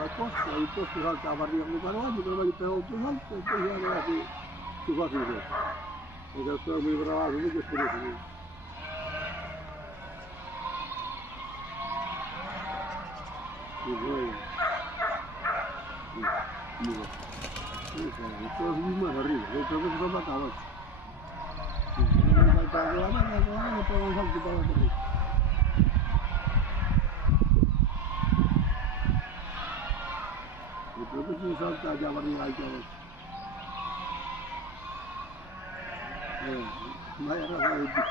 la costa y poi si salta a Barrio di Paraggi, prima di per altro salto e poi arriva si fa chiudere. E da solo mi bravo, non è che si sì, poi... Itu lima hari, itu berapa tahun? Ini baca lama, apa yang harus kita lakukan? Itu sih soal Jawa aja. Bayar apa itu?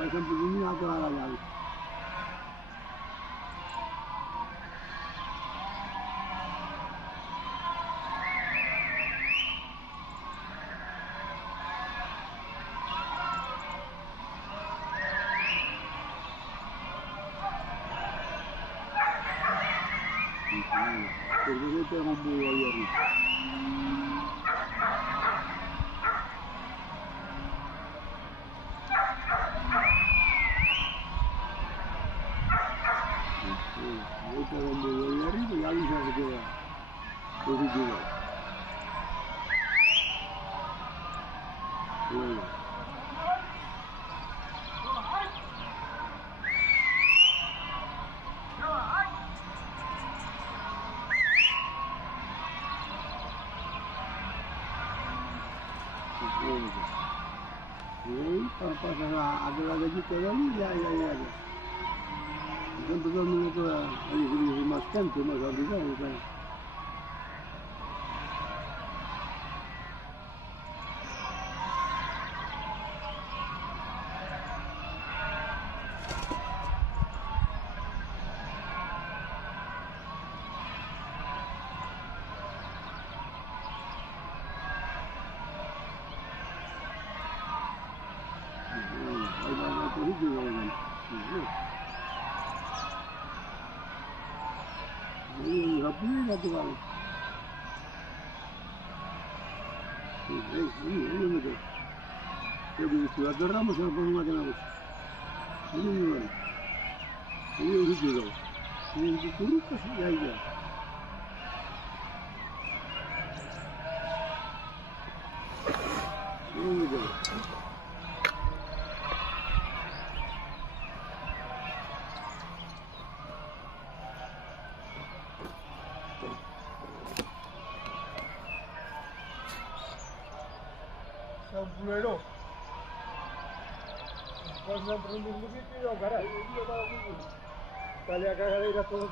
Macam begini apa lagi? Perché te non vuoi ieri? Te non vuoi ieri, ya bisa segera. Jadi juga. Pas ada lagi lagi ya. Kan betul itu ini maskan tuh mas Abdullah bukan. Ini rapinya tuh kan. Ini tuh. Jadi sudah geram masih apa macam apa? Ini gimana? Ini udah juga. Ini turun ke sini aja. Ini juga. Sabuero. Pues me prendí un poquito y yo, caray. Salía a cagar y era todo.